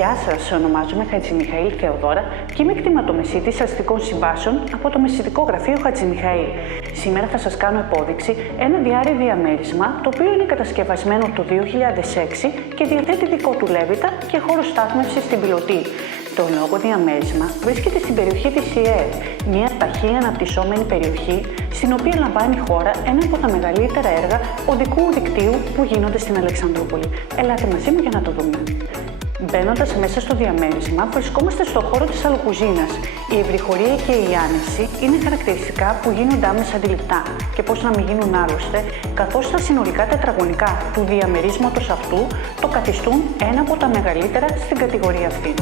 Γεια σας, ονομάζομαι Χατζημιχαήλ Θεοδώρα και είμαι κτηματομεσίτης αστικών συμβάσεων από το Μεσιτικό Γραφείο Χατζημιχαήλ. Σήμερα θα σας κάνω υπόδειξη ένα διάρρη διαμέρισμα το οποίο είναι κατασκευασμένο το 2006 και διαθέτει δικό του λέβητα και χώρο στάθμευσης στην πιλωτή. Το εν λόγω διαμέρισμα βρίσκεται στην περιοχή της ΙΕΡ, μια ταχύ αναπτυσσόμενη περιοχή στην οποία λαμβάνει η χώρα ένα από τα μεγαλύτερα έργα οδικού δικτύου που γίνονται στην Αλεξανδρούπολη. Ελάτε μαζί μου για να το δούμε. Μπαίνοντας μέσα στο διαμέρισμα, βρισκόμαστε στον χώρο της αλκουζίνας. Η ευρυχωρία και η άνεση είναι χαρακτηριστικά που γίνονται άμεσα αντιληπτά και πώς να μην γίνουν άλλωστε, καθώς τα συνολικά τετραγωνικά του διαμερίσματος αυτού το καθιστούν ένα από τα μεγαλύτερα στην κατηγορία αυτή.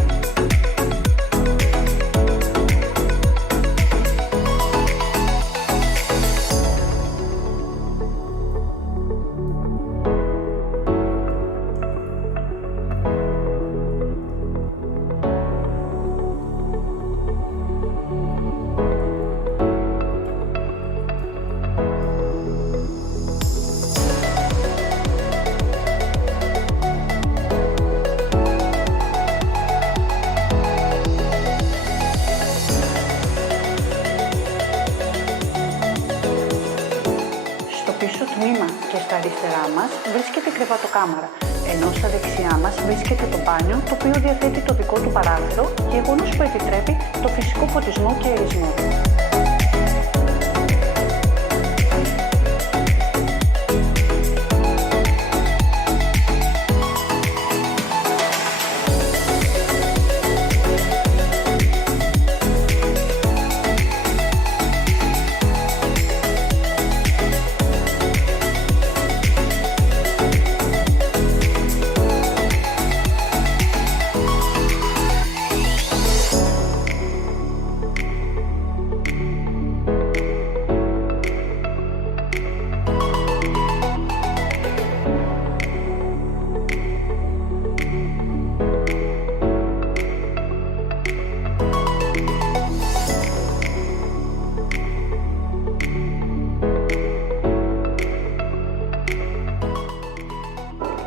Στο πίσω τμήμα και στα αριστερά μας βρίσκεται η κρεβατοκάμαρα, ενώ στα δεξιά μας βρίσκεται το μπάνιο, το οποίο διαθέτει το δικό του παράθυρο, γεγονός που επιτρέπει το φυσικό φωτισμό και αερισμό.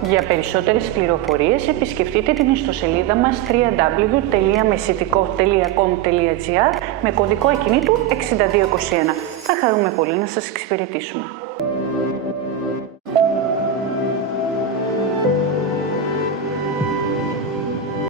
Για περισσότερες πληροφορίες επισκεφτείτε την ιστοσελίδα μας www.mesitiko.com.gr με κωδικό ακινήτου 6221. Θα χαρούμε πολύ να σας εξυπηρετήσουμε.